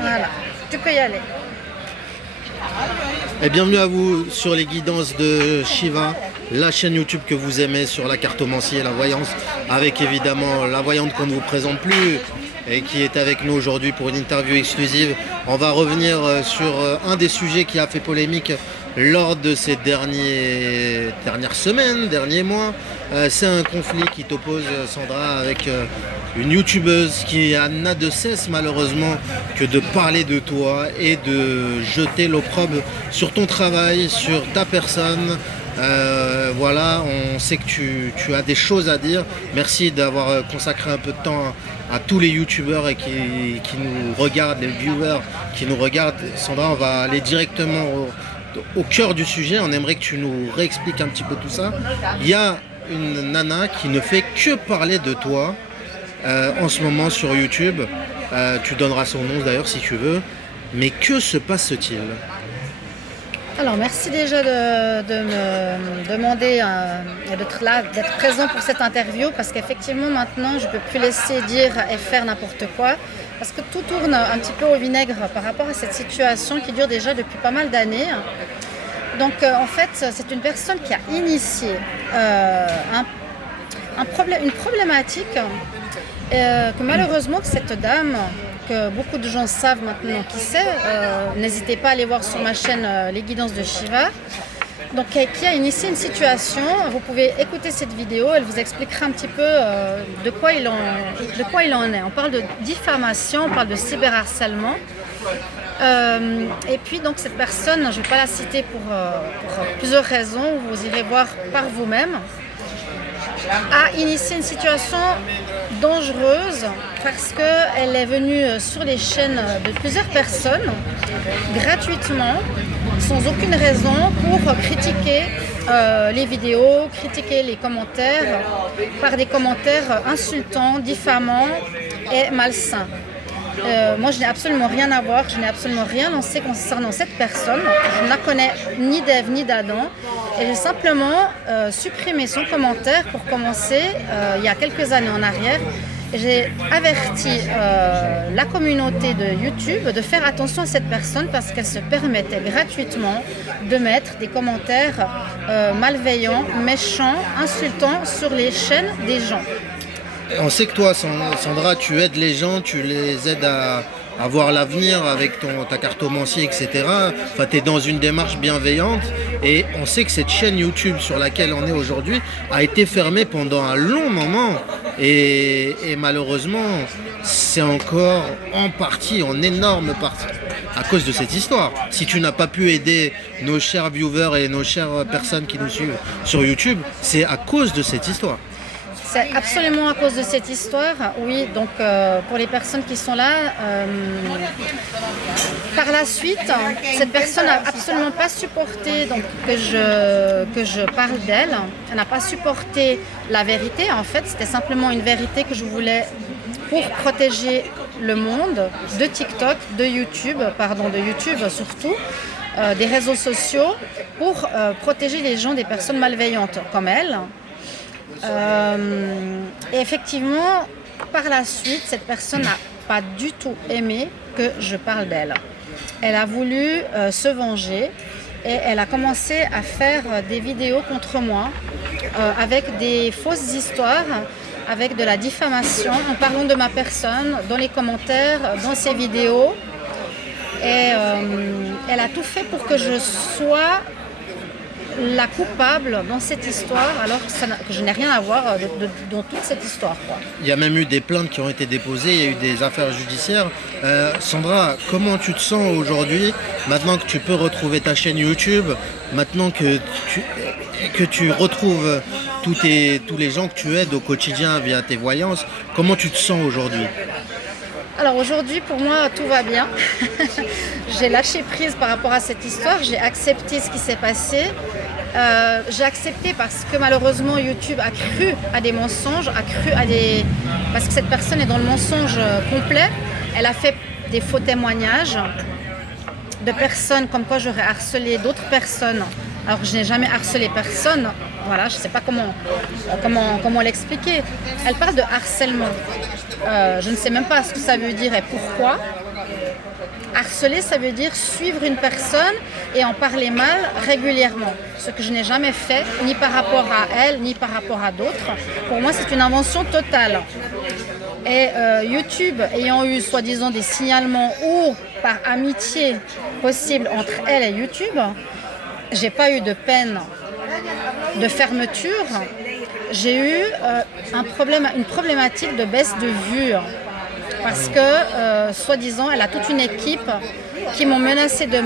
Voilà, tu peux y aller. Et bienvenue à vous sur les guidances de Shiva, la chaîne YouTube que vous aimez sur la cartomancie et la voyance, avec évidemment la voyante qu'on ne vous présente plus et qui est avec nous aujourd'hui pour une interview exclusive. On va revenir sur un des sujets qui a fait polémique lors de ces dernières semaines, derniers mois. C'est un conflit qui t'oppose, Sandra, avec une youtubeuse qui n'a de cesse malheureusement que de parler de toi et de jeter l'opprobre sur ton travail, sur ta personne. Voilà, on sait que tu as des choses à dire. Merci d'avoir consacré un peu de temps à tous les youtubeurs et qui nous regardent, les viewers qui nous regardent. Sandra, on va aller directement au cœur du sujet. On aimerait que tu nous réexpliques un petit peu tout ça. Il y a une nana qui ne fait que parler de toi en ce moment sur YouTube. Tu donneras son nom d'ailleurs si tu veux. Mais que se passe-t-il ? Alors, merci déjà de me demander d'être là, d'être présent pour cette interview, parce qu'effectivement, maintenant, je ne peux plus laisser dire et faire n'importe quoi, parce que tout tourne un petit peu au vinaigre par rapport à cette situation qui dure déjà depuis pas mal d'années. Donc, en fait, c'est une personne qui a initié une problématique que malheureusement, cette dame, que beaucoup de gens savent maintenant qui c'est, n'hésitez pas à aller voir sur ma chaîne Les Guidances de Shiva, donc qui a initié une situation. Vous pouvez écouter cette vidéo, elle vous expliquera un petit peu de quoi il en est. On parle de diffamation, on parle de cyberharcèlement. Et puis donc cette personne, je ne vais pas la citer pour plusieurs raisons, vous irez voir par vous-même, a initié une situation dangereuse parce qu'elle est venue sur les chaînes de plusieurs personnes gratuitement, sans aucune raison, pour critiquer les vidéos, critiquer les commentaires par des commentaires insultants, diffamants et malsains. Moi, je n'ai absolument rien à voir, je n'ai absolument rien lancé concernant cette personne. Je ne la connais ni d'Ève ni d'Adam. Et j'ai simplement supprimé son commentaire pour commencer il y a quelques années en arrière. J'ai averti la communauté de YouTube de faire attention à cette personne parce qu'elle se permettait gratuitement de mettre des commentaires malveillants, méchants, insultants sur les chaînes des gens. On sait que toi, Sandra, tu aides les gens, tu les aides à voir l'avenir avec ta cartomancie, etc. Enfin, tu es dans une démarche bienveillante et on sait que cette chaîne YouTube sur laquelle on est aujourd'hui a été fermée pendant un long moment et malheureusement, c'est encore en énorme partie à cause de cette histoire. Si tu n'as pas pu aider nos chers viewers et nos chères personnes qui nous suivent sur YouTube, c'est à cause de cette histoire. C'est absolument à cause de cette histoire, oui. Donc pour les personnes qui sont là, par la suite, cette personne n'a absolument pas supporté donc, que je parle d'elle. Elle n'a pas supporté la vérité. En fait, c'était simplement une vérité que je voulais pour protéger le monde de TikTok, de YouTube surtout, des réseaux sociaux, pour protéger les gens des personnes malveillantes comme elle. Et effectivement, par la suite, cette personne n'a pas du tout aimé que je parle d'elle. Elle a voulu se venger et elle a commencé à faire des vidéos contre moi avec des fausses histoires, avec de la diffamation, en parlant de ma personne, dans les commentaires, dans ses vidéos. Et elle a tout fait pour que je sois la coupable dans cette histoire, alors que je n'ai rien à voir dans toute cette histoire, quoi. Il y a même eu des plaintes qui ont été déposées, il y a eu des affaires judiciaires. Sandra, comment tu te sens aujourd'hui, maintenant que tu peux retrouver ta chaîne YouTube, maintenant que tu retrouves tous les gens que tu aides au quotidien via tes voyances, comment tu te sens aujourd'hui ? Alors aujourd'hui, pour moi, tout va bien. J'ai lâché prise par rapport à cette histoire, j'ai accepté ce qui s'est passé. J'ai accepté parce que malheureusement YouTube a cru à des mensonges, parce que cette personne est dans le mensonge complet. Elle a fait des faux témoignages de personnes comme quoi j'aurais harcelé d'autres personnes, alors que je n'ai jamais harcelé personne. Voilà, je ne sais pas comment l'expliquer. Elle parle de harcèlement. Je ne sais même pas ce que ça veut dire et pourquoi. Harceler, ça veut dire suivre une personne et en parler mal régulièrement. Ce que je n'ai jamais fait, ni par rapport à elle, ni par rapport à d'autres. Pour moi, c'est une invention totale. Et YouTube, ayant eu soi-disant des signalements ou par amitié possible entre elle et YouTube, j'ai pas eu de peine de fermeture. J'ai eu une problématique de baisse de vue. Parce que, soi-disant, elle a toute une équipe qui m'ont menacée de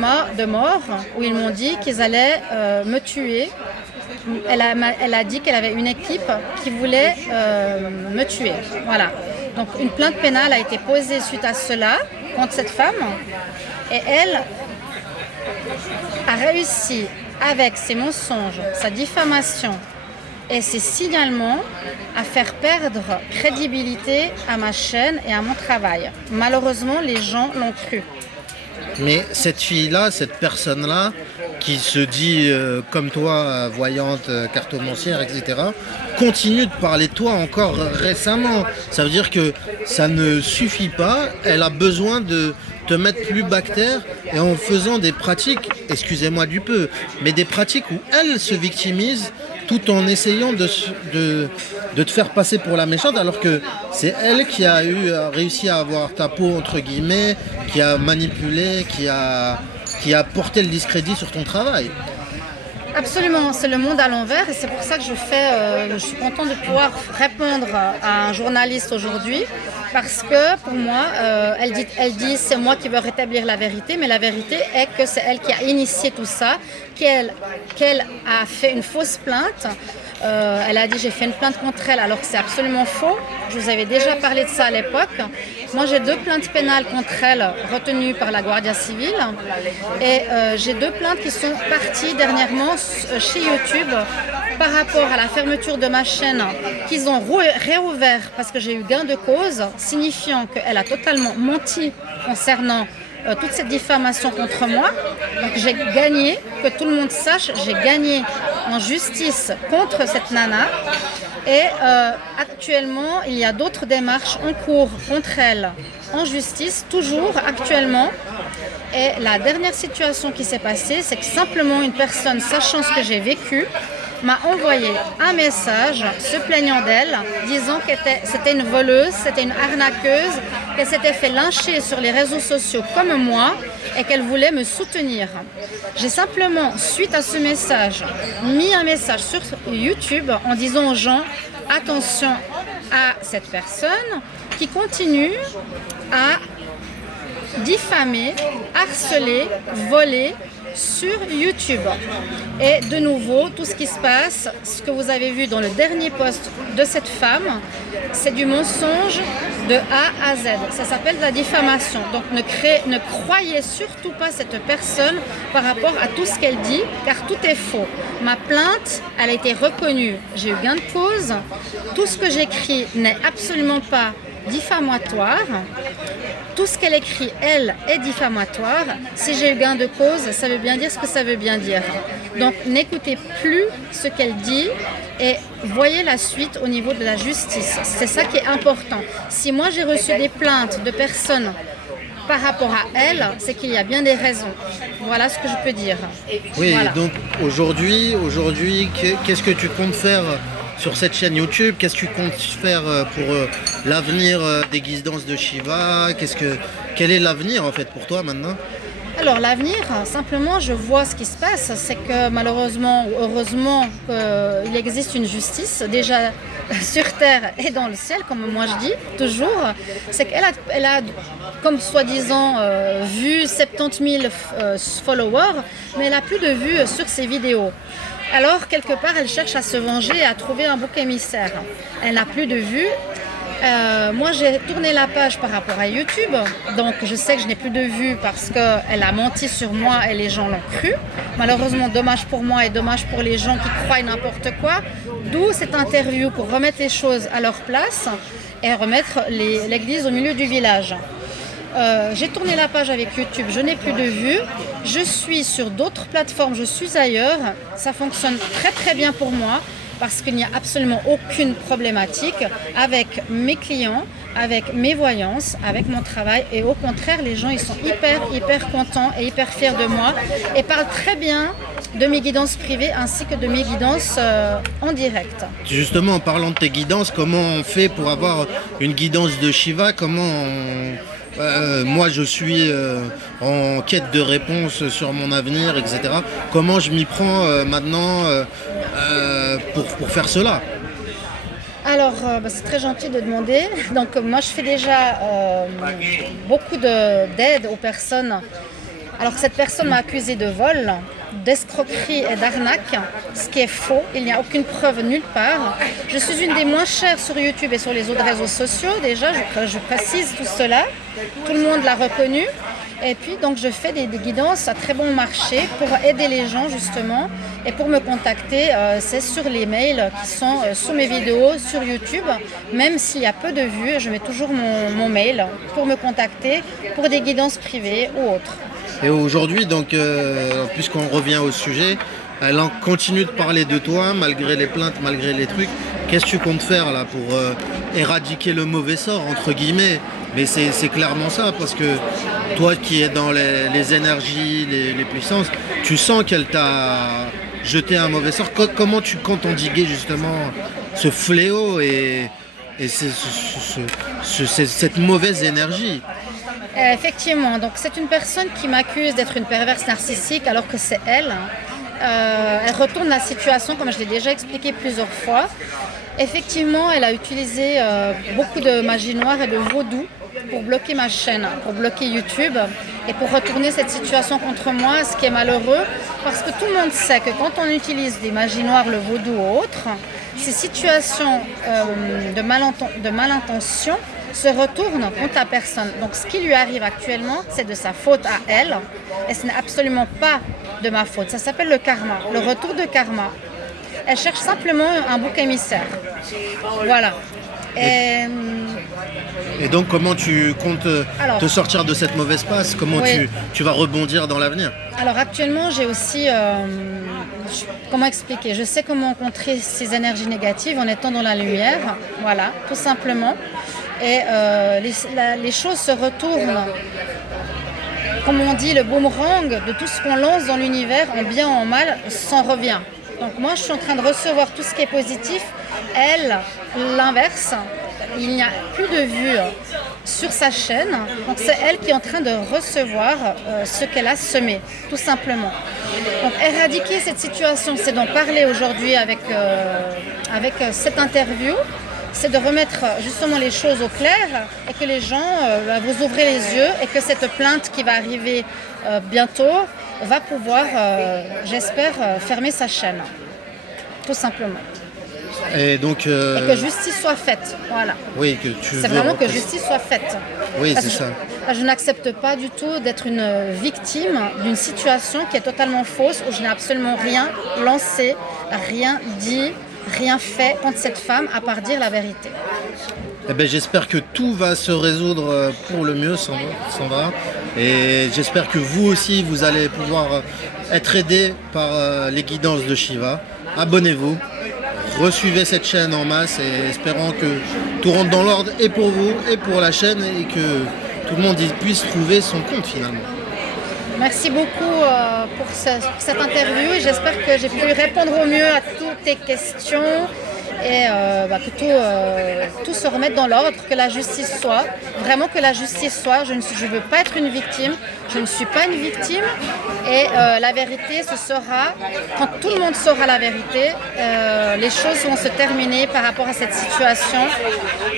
mort, où ils m'ont dit qu'ils allaient me tuer. Elle a dit qu'elle avait une équipe qui voulait me tuer. Voilà. Donc une plainte pénale a été posée suite à cela contre cette femme. Et elle a réussi, avec ses mensonges, sa diffamation et ses signalements, à faire perdre crédibilité à ma chaîne et à mon travail. Malheureusement, les gens l'ont cru. Mais cette fille-là, cette personne-là, qui se dit comme toi, voyante, cartomancière, etc., continue de parler de toi encore récemment. Ça veut dire que ça ne suffit pas, elle a besoin de te mettre plus bactère et en faisant des pratiques, excusez-moi du peu, mais des pratiques où elle se victimise tout en essayant de te faire passer pour la méchante, alors que c'est elle qui a réussi à avoir ta peau, entre guillemets, qui a manipulé, qui a porté le discrédit sur ton travail. Absolument, c'est le monde à l'envers et c'est pour ça que je suis contente de pouvoir répondre à un journaliste aujourd'hui, parce que pour moi, elle dit c'est moi qui veux rétablir la vérité, mais la vérité est que c'est elle qui a initié tout ça, qu'elle a fait une fausse plainte. Elle a dit j'ai fait une plainte contre elle, alors que c'est absolument faux. Je vous avais déjà parlé de ça à l'époque. Moi j'ai 2 plaintes pénales contre elle retenues par la Guardia Civile et j'ai 2 plaintes qui sont parties dernièrement chez YouTube par rapport à la fermeture de ma chaîne qu'ils ont réouvert parce que j'ai eu gain de cause, signifiant qu'elle a totalement menti concernant toute cette diffamation contre moi. Donc j'ai gagné, que tout le monde sache, j'ai gagné en justice contre cette nana. Et actuellement, il y a d'autres démarches en cours contre elle en justice, toujours actuellement. Et la dernière situation qui s'est passée, c'est que simplement une personne, sachant ce que j'ai vécu, m'a envoyé un message se plaignant d'elle, disant que c'était une voleuse, c'était une arnaqueuse, qu'elle s'était fait lyncher sur les réseaux sociaux comme moi et qu'elle voulait me soutenir. J'ai simplement, suite à ce message, mis un message sur YouTube en disant aux gens « Attention à cette personne qui continue à diffamer, harceler, voler sur YouTube. » Et de nouveau, tout ce qui se passe, ce que vous avez vu dans le dernier post de cette femme, c'est du mensonge de A à Z. Ça s'appelle la diffamation. Donc ne croyez surtout pas cette personne par rapport à tout ce qu'elle dit, car tout est faux. Ma plainte, elle a été reconnue. J'ai eu gain de cause. Tout ce que j'écris n'est absolument pas diffamatoire. Tout ce qu'elle écrit, elle, est diffamatoire. Si j'ai eu gain de cause, ça veut bien dire ce que ça veut bien dire. Donc n'écoutez plus ce qu'elle dit et voyez la suite au niveau de la justice. C'est ça qui est important. Si moi j'ai reçu des plaintes de personnes par rapport à elle, c'est qu'il y a bien des raisons. Voilà ce que je peux dire. Oui, voilà. Donc aujourd'hui, qu'est-ce que tu comptes faire sur cette chaîne YouTube? Qu'est-ce que tu comptes faire pour l'avenir des Guise Danse de Shiva? Quel est l'avenir en fait pour toi maintenant? Alors l'avenir, simplement je vois ce qui se passe, c'est que malheureusement ou heureusement il existe une justice déjà sur terre et dans le ciel, comme moi je dis toujours. C'est qu'elle a comme soi-disant vu 70 000 followers, mais elle n'a plus de vues sur ses vidéos. Alors quelque part elle cherche à se venger et à trouver un bouc émissaire. Elle n'a plus de vues. Moi j'ai tourné la page par rapport à YouTube, donc je sais que je n'ai plus de vues parce qu'elle a menti sur moi et les gens l'ont cru. Malheureusement, dommage pour moi et dommage pour les gens qui croient n'importe quoi. D'où cette interview pour remettre les choses à leur place et remettre l'église au milieu du village. J'ai tourné la page avec YouTube, je n'ai plus de vues. Je suis sur d'autres plateformes, je suis ailleurs. Ça fonctionne très très bien pour moi. parce qu'il n'y a absolument aucune problématique avec mes clients, avec mes voyances, avec mon travail. Et au contraire, les gens, ils sont hyper contents et hyper fiers de moi et parlent très bien de mes guidances privées ainsi que de mes guidances en direct. Justement, en parlant de tes guidances, comment on fait pour avoir une guidance de Shiva? Moi, je suis en quête de réponses sur mon avenir, etc. Comment je m'y prends maintenant pour faire cela? Alors, c'est très gentil de demander. Donc, moi, je fais déjà beaucoup d'aide aux personnes. Alors, cette personne m'a accusé de vol, d'escroquerie et d'arnaque, ce qui est faux. Il n'y a aucune preuve nulle part. Je suis une des moins chères sur YouTube et sur les autres réseaux sociaux. Déjà, je précise tout cela. Tout le monde l'a reconnu. Et puis, donc, je fais des guidances à très bon marché pour aider les gens, justement. Et pour me contacter, c'est sur les mails qui sont sous mes vidéos sur YouTube. Même s'il y a peu de vues, je mets toujours mon mail pour me contacter pour des guidances privées ou autres. Et aujourd'hui, donc, puisqu'on revient au sujet, elle en continue de parler de toi, malgré les plaintes, malgré les trucs. Qu'est-ce que tu comptes faire là pour éradiquer le mauvais sort, entre guillemets? Mais c'est clairement ça, parce que toi qui es dans les énergies, les puissances, tu sens qu'elle t'a jeté un mauvais sort. Comment tu comptes endiguer justement ce fléau et cette mauvaise énergie? Effectivement, donc c'est une personne qui m'accuse d'être une perverse narcissique alors que c'est elle. Elle retourne la situation comme je l'ai déjà expliqué plusieurs fois. Effectivement, elle a utilisé beaucoup de magie noire et de vaudou pour bloquer ma chaîne, pour bloquer YouTube et pour retourner cette situation contre moi, ce qui est malheureux parce que tout le monde sait que quand on utilise des magies noires, le vaudou ou autre, ces situations de malintention se retournent contre la personne. Donc ce qui lui arrive actuellement, c'est de sa faute à elle et ce n'est absolument pas de ma faute. Ça s'appelle le karma, le retour de karma. Elle cherche simplement un bouc émissaire. Voilà. Et donc comment tu comptes te sortir de cette mauvaise passe? Comment tu vas rebondir dans l'avenir? Alors actuellement j'ai aussi, comment expliquer? Je sais comment contrer ces énergies négatives en étant dans la lumière, voilà, tout simplement. Et les choses se retournent, comme on dit, le boomerang de tout ce qu'on lance dans l'univers, en bien ou en mal, s'en revient. Donc moi je suis en train de recevoir tout ce qui est positif, elle, l'inverse, il n'y a plus de vues sur sa chaîne, donc c'est elle qui est en train de recevoir ce qu'elle a semé, tout simplement. Donc éradiquer cette situation, c'est d'en parler aujourd'hui avec cette interview, c'est de remettre justement les choses au clair et que les gens, vous ouvrez les yeux et que cette plainte qui va arriver bientôt va pouvoir, j'espère, fermer sa chaîne, tout simplement. Et donc, et que justice soit faite, voilà. Oui, c'est vraiment que justice soit faite. Oui, c'est ça. Je n'accepte pas du tout d'être une victime d'une situation qui est totalement fausse, où je n'ai absolument rien lancé, rien dit, rien fait contre cette femme, à part dire la vérité. Eh ben, j'espère que tout va se résoudre pour le mieux, Sandra. Et j'espère que vous aussi, vous allez pouvoir être aidé par les guidances de Shiva. Abonnez-vous, resuivez cette chaîne en masse et espérons que tout rentre dans l'ordre et pour vous et pour la chaîne et que tout le monde puisse trouver son compte finalement. Merci beaucoup pour cette interview et j'espère que j'ai pu répondre au mieux à toutes tes questions et que tout se remette dans l'ordre, que la justice soit, vraiment que la justice soit. Je ne veux pas être une victime, je ne suis pas une victime et la vérité ce sera, quand tout le monde saura la vérité, les choses vont se terminer par rapport à cette situation.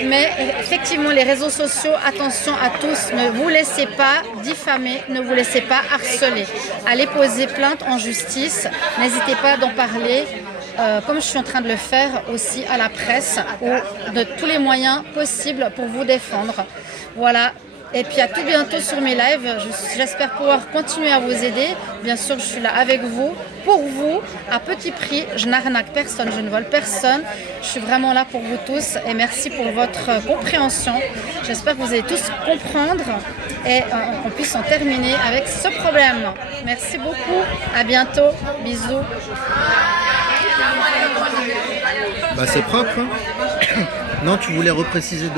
Mais effectivement les réseaux sociaux, attention à tous, ne vous laissez pas diffamer, ne vous laissez pas harceler. Allez poser plainte en justice, n'hésitez pas d'en parler. Comme je suis en train de le faire aussi à la presse ou de tous les moyens possibles pour vous défendre. Voilà. Et puis à tout bientôt sur mes lives. J'espère pouvoir continuer à vous aider. Bien sûr, je suis là avec vous, pour vous, à petit prix. Je n'arnaque personne, je ne vole personne. Je suis vraiment là pour vous tous et merci pour votre compréhension. J'espère que vous allez tous comprendre et qu'on puisse en terminer avec ce problème. Merci beaucoup. À bientôt. Bisous. Bah c'est propre. Hein. Non, tu voulais repréciser.